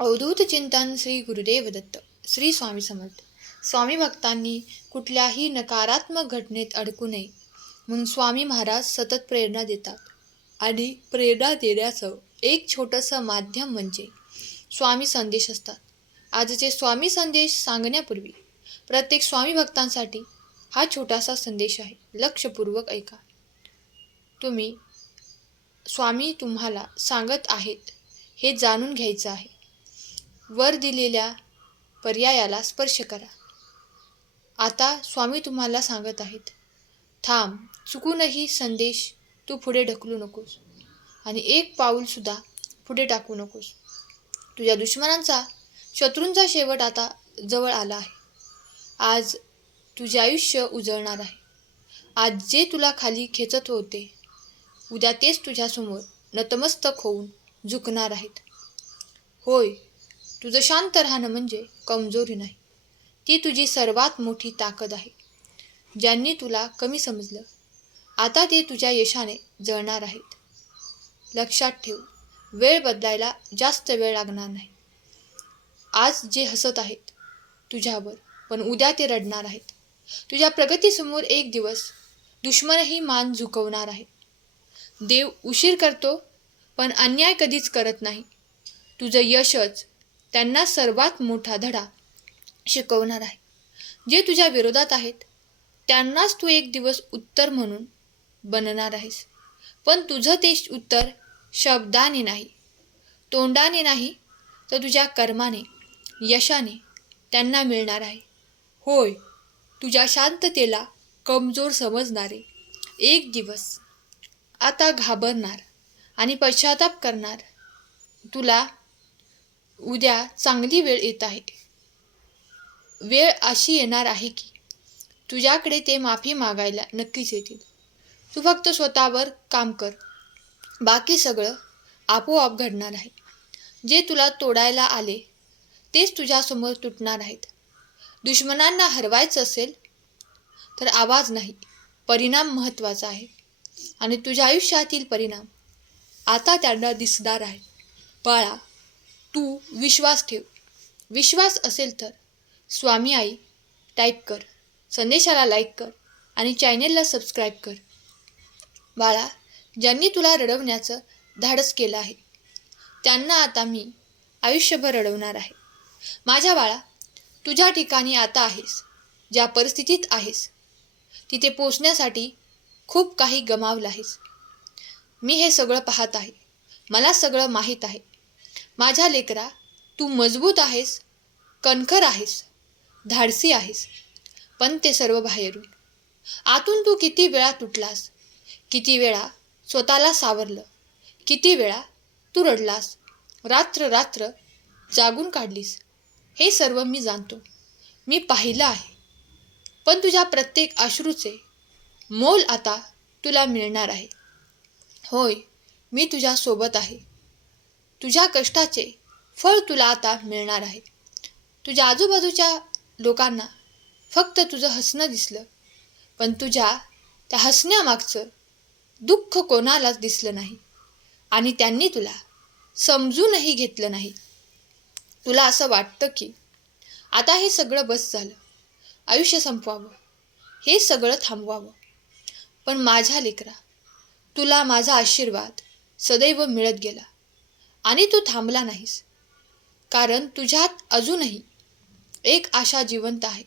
अवधूत चिंतन श्री गुरुदेव दत्त. श्री स्वामी समर्थ. स्वामी भक्तांनी कुठल्याही नकारात्मक घटनेत अडकू नये म्हणून स्वामी महाराज सतत प्रेरणा देतात. आणि प्रेरणा देण्याचं एक छोटंसं माध्यम म्हणजे स्वामी संदेश असतात. आजचे स्वामी संदेश सांगण्यापूर्वी प्रत्येक स्वामी भक्तांसाठी हा छोटासा संदेश आहे. लक्षपूर्वक ऐका. स्वामी तुम्हाला सांगत आहेत हे जाणून घ्यायचं आहे. वर दिलेल्या पर्यायाला स्पर्श करा. आता स्वामी तुम्हाला सांगत आहेत, थांब, चुकूनही संदेश तू पुढे ढकलू नकोस आणि एक पाऊलसुद्धा पुढे टाकू नकोस. तुझ्या दुश्मनांचा, शत्रूंचा शेवट आता जवळ आला आहे. आज तुझे आयुष्य उजळणार आहे. आज जे तुला खाली खेचत होते, उद्या तेच तुझ्यासमोर नतमस्तक होऊन झुकणार आहेत. होय, तुझं शांत राहणं म्हणजे कमजोरी नाही, ती तुझी सर्वात मोठी ताकद आहे. ज्यांनी तुला कमी समजलं, आता ते तुझ्या यशाने जळणार आहेत. लक्षात ठेव, वेळ बदलायला जास्त वेळ लागणार नाही. आज जे हसत आहेत तुझ्यावर, पण उद्या ते रडणार आहेत. तुझ्या प्रगतीसमोर एक दिवस दुश्मनही मान झुकवणार आहे. देव उशीर करतो, पण अन्याय कधीच करत नाही. तुझं यशच त्यांना सर्वात मोठा धडा शिकवणार आहे. जे तुझ्या विरोधात आहेत त्यांनाच तू एक दिवस उत्तर म्हणून बनणार आहेस. पण तुझं ते उत्तर शब्दाने नाही, तोंडाने नाही, तर तुझ्या कर्माने, यशाने त्यांना मिळणार आहे. होय, तुझ्या शांततेला कमजोर समजणारे एक दिवस आता घाबरणार आणि पश्चाताप करणार. तुला उद्या चांगली वेळ येत आहे. वेळ अशी येणार आहे की तुझ्याकडे ते माफी मागायला नक्कीच येतील. तू फक्त स्वतःवर काम कर, बाकी सगळं आपोआप घडणार आहे. जे तुला तोडायला आले तेच तुझ्यासमोर तुटणार आहेत. दुश्मनांना हरवायचं असेल तर आवाज नाही, परिणाम महत्त्वाचा आहे. आणि तुझ्या आयुष्यातील परिणाम आता त्यांना दिसणार आहे. बाळा, तू विश्वास ठेव. विश्वास असेल तर स्वामी आई टाईप कर, संदेशाला लाईक कर आणि चॅनेलला सबस्क्राईब कर. बाळा, ज्यांनी तुला रडवण्याचं धाडस केलं आहे त्यांना आता मी आयुष्यभर रडवणार आहे. माझ्या बाळा, तुझ्या ठिकाणी आता आहेस, ज्या परिस्थितीत आहेस तिथे पोचण्यासाठी खूप काही गमावलं आहेस. मी हे सगळं पाहत आहे, मला सगळं माहीत आहे. माझ्या लेकरा, तू मजबूत आहेस, कणखर आहेस, धाडसी आहेस, पण ते सर्व बाहेरून. आतून तू किती वेळा तुटलास, किती वेळा स्वतःला सावरलं, किती वेळा तू रडलास, रात्र रात्र जागून काढलीस. हे सर्व मी जाणतो, मी पाहिलं आहे. पण तुझ्या प्रत्येक अश्रूचे मोल आता तुला मिळणार आहे. होय, मी तुझ्या सोबत आहे. तुझ्या कष्टाचे फळ तुला आता मिळणार आहे. तुझ्या आजूबाजूच्या लोकांना फक्त तुझं हसणं दिसलं, पण तुझ्या त्या हसण्यामागचं दुःख कोणालाच दिसलं नाही आणि त्यांनी तुला समजूनही घेतलं नाही. तुला असं वाटतं की आता हे सगळं बस झालं, आयुष्य संपवावं, हे सगळं थांबवावं. पण माझ्या लेकरा, तुला माझा आशीर्वाद सदैव मिळत गेला आणि तू थांबला नाहीस. कारण तुझ्यात अजूनही एक आशा जिवंत आहे.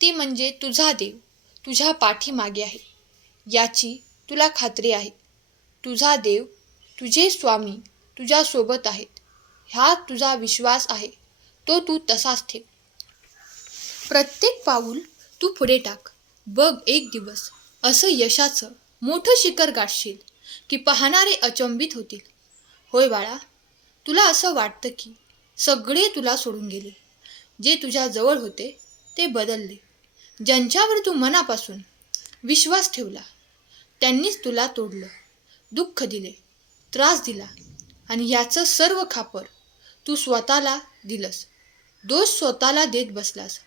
ती म्हणजे तुझा देव तुझ्या पाठीमागे आहे, याची तुला खात्री आहे. तुझा देव, तुझे स्वामी तुझ्यासोबत आहेत, हा तुझा विश्वास आहे, तो तू तसाच ठेव. प्रत्येक पाऊल तू पुढे टाक. बघ, एक दिवस असं यशाचं मोठं शिखर गाठशील की पाहणारे अचंबित होतील. होय बाळा, तुला असं वाटतं की सगळे तुला सोडून गेले. जे तुझ्या जवळ होते ते बदलले. ज्यांच्यावर तू मनापासून विश्वास ठेवला त्यांनीच तुला तोडलं, दुःख दिले, त्रास दिला आणि याचं सर्व खापर तू स्वतःला दिलंस. दोष स्वतःला देत बसलास,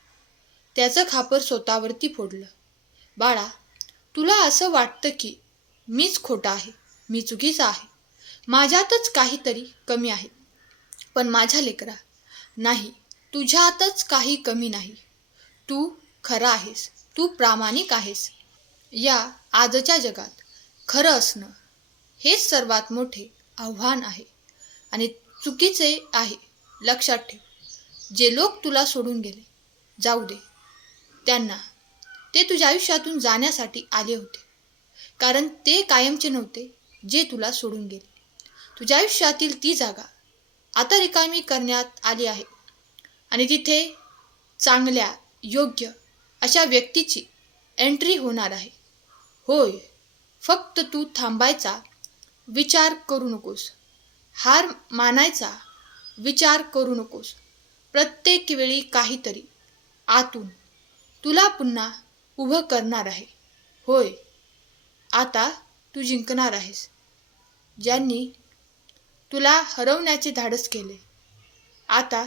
त्याचं खापर स्वतःवरती फोडलं. बाळा, तुला असं वाटतं की मीच खोटा आहे, मी चुकीचा आहे, माझ्यातच काहीतरी कमी आहे. पण माझ्या लेकरा, नाही, तुझ्यातच काही कमी नाही. तू खरा आहेस, तू प्रामाणिक आहेस. या आजच्या जगात खरं असणं हेच सर्वात मोठे आव्हान आहे आणि चुकीचे आहे. लक्षात ठेव, जे लोक तुला सोडून गेले, जाऊ दे त्यांना. ते तुझ्या आयुष्यातून जाण्यासाठी आले होते, कारण ते कायमचे नव्हते जे तुला सोडून गेले. तुझ्या आयुष्यातील ती जागा आता रिकामी करण्यात आली आहे आणि तिथे चांगल्या, योग्य अशा व्यक्तीची एंट्री होणार आहे. होय, फक्त तू थांबायचा विचार करू नकोस. हार मानायचा विचार करू नकोस. प्रत्येक वेळी काहीतरी आतून तुला पुन्हा उभं करणार आहे. होय, आता तू जिंकणार आहेस. ज्यांनी तुला हरवण्याचे धाडस केले, आता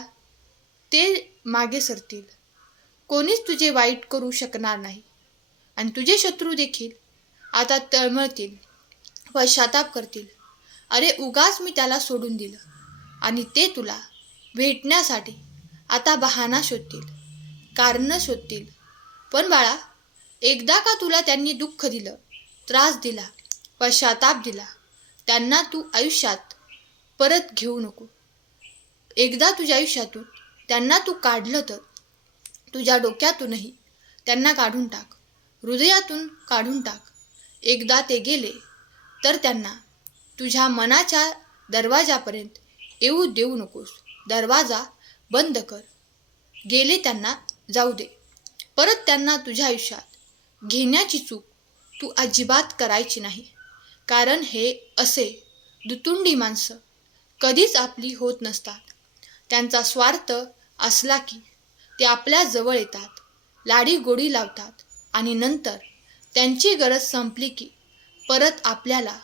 ते मागे सरतील. कोणीच तुझे वाईट करू शकणार नाही आणि तुझे शत्रू देखील आता तळमळतील, पश्चाताप करतील. अरे, उगाच मी त्याला सोडून दिलं. आणि ते तुला भेटण्यासाठी आता बहाणा शोधतील, कारणं शोधतील. पण बाळा, एकदा का तुला त्यांनी दुःख दिलं, त्रास दिला, पश्चाताप दिला, त्यांना तू आयुष्यात परत घेऊ नको. एकदा तुझ्या आयुष्यातून त्यांना तू काढलं तर तुझ्या डोक्यातूनही त्यांना काढून टाक, हृदयातून काढून टाक. एकदा ते गेले तर त्यांना तुझ्या मनाच्या दरवाजापर्यंत येऊ देऊ नकोस. दरवाजा बंद कर. गेले त्यांना जाऊ दे. परत त्यांना तुझ्या आयुष्यात घेण्याची चूक तू अजिबात करायची नाही. कारण हे असे दुतुंडी माणसं कधीच आपली होत नसतात. त्यांचा स्वार्थ असला की ते आपल्या जवळ येतात, लाडीगोडी लावतात आणि नंतर त्यांची गरज संपली की परत आपल्याला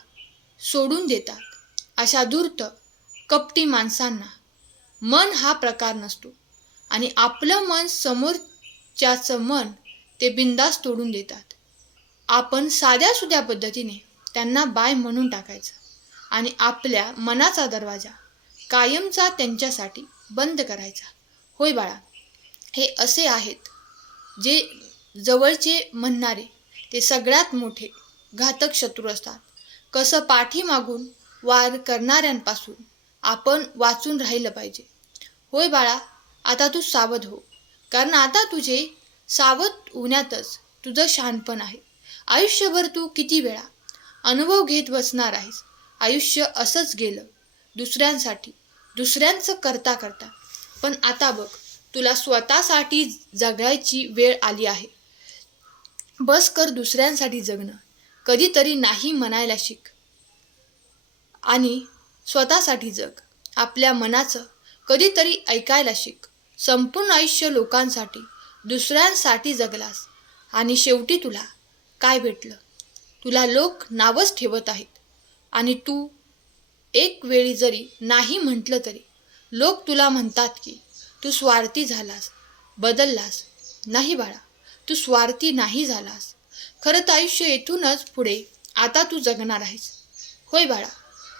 सोडून देतात. अशा धूर्त, कपटी माणसांना मन हा प्रकार नसतो आणि आपलं मन समोरच्याचं मन ते बिनधास्त तोडून देतात. आपण साध्यासुध्या पद्धतीने त्यांना बाय म्हणून टाकायचं आणि आपल्या मनाचा दरवाजा कायमचा त्यांच्यासाठी बंद करायचा. होय बाळा, हे असे आहेत जे जवळचे म्हणणारे ते सगळ्यात मोठे घातक शत्रू असतात. कसं पाठीमागून वार करणाऱ्यांपासून आपण वाचून राहिलं पाहिजे. होय बाळा, आता तू सावध हो, कारण आता तुझे सावध होण्यातच तुझं शहाणपण आहे. आयुष्यभर तू किती वेळा अनुभव घेत बसणार आहेस. आयुष्य असंच गेलं दुसऱ्यांसाठी, दुसऱ्यांचं करता करता. पण आता बघ, तुला स्वतःसाठी जगायची वेळ आली आहे. बस कर दुसऱ्यांसाठी जगणं. कधीतरी नाही म्हणायला शिक आणि स्वतःसाठी जग. आपल्या मनाचं कधीतरी ऐकायला शिक. संपूर्ण आयुष्य लोकांसाठी, दुसऱ्यांसाठी जगलास आणि शेवटी तुला काय भेटलं? तुला लोक नावच ठेवत आहेत आणि तू एक वेळी जरी नाही म्हटलं तरी लोक तुला म्हणतात की तू स्वार्थी झालास, बदललास. नाही बाळा, तू स्वार्थी नाही झालास. खरं तर आयुष्य येथूनच पुढे आता तू जगणार आहेस. होय बाळा,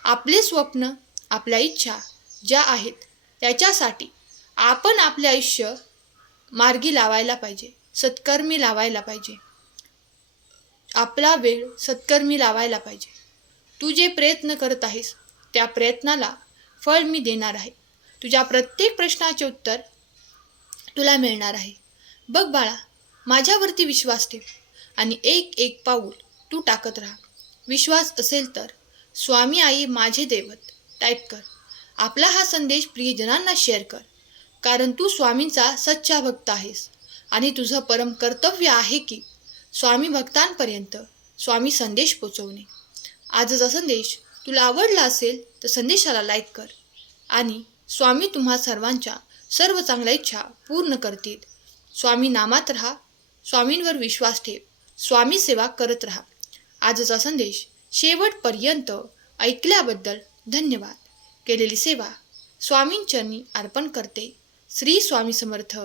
आपले स्वप्न, आपल्या इच्छा ज्या आहेत त्याच्यासाठी आपण आपले आयुष्य मार्गी लावायला पाहिजे, सत्कर्मी लावायला पाहिजे. आपला वेळ सत्कर्मी लावायला पाहिजे. तू जे प्रयत्न करत आहेस त्या प्रयत्नाला फळ मी देणार आहे. तुझ्या प्रत्येक प्रश्नाचे उत्तर तुला मिळणार आहे. बघ बाळा, माझ्यावरती विश्वास ठेव आणि एक एक पाऊल तू टाकत राहा. विश्वास असेल तर स्वामी आई माझे दैवत टाईप कर. आपला हा संदेश प्रियजनांना शेअर कर, कारण तू स्वामींचा सच्चा भक्त आहेस आणि तुझं परम कर्तव्य आहे की स्वामी भक्तांपर्यंत स्वामी संदेश पोचवणे. आजचा संदेश तुला आवडला असेल तर संदेशाला लाईक कर आणि स्वामी तुम्हा सर्वांच्या सर्व चांगल्या इच्छा पूर्ण करतील. स्वामी नामात राहा, स्वामींवर विश्वास ठेव, स्वामी सेवा करत राहा. आजचा संदेश शेवटपर्यंत ऐकल्याबद्दल धन्यवाद. केलेली सेवा स्वामींचरणी अर्पण करते. श्री स्वामी समर्थ.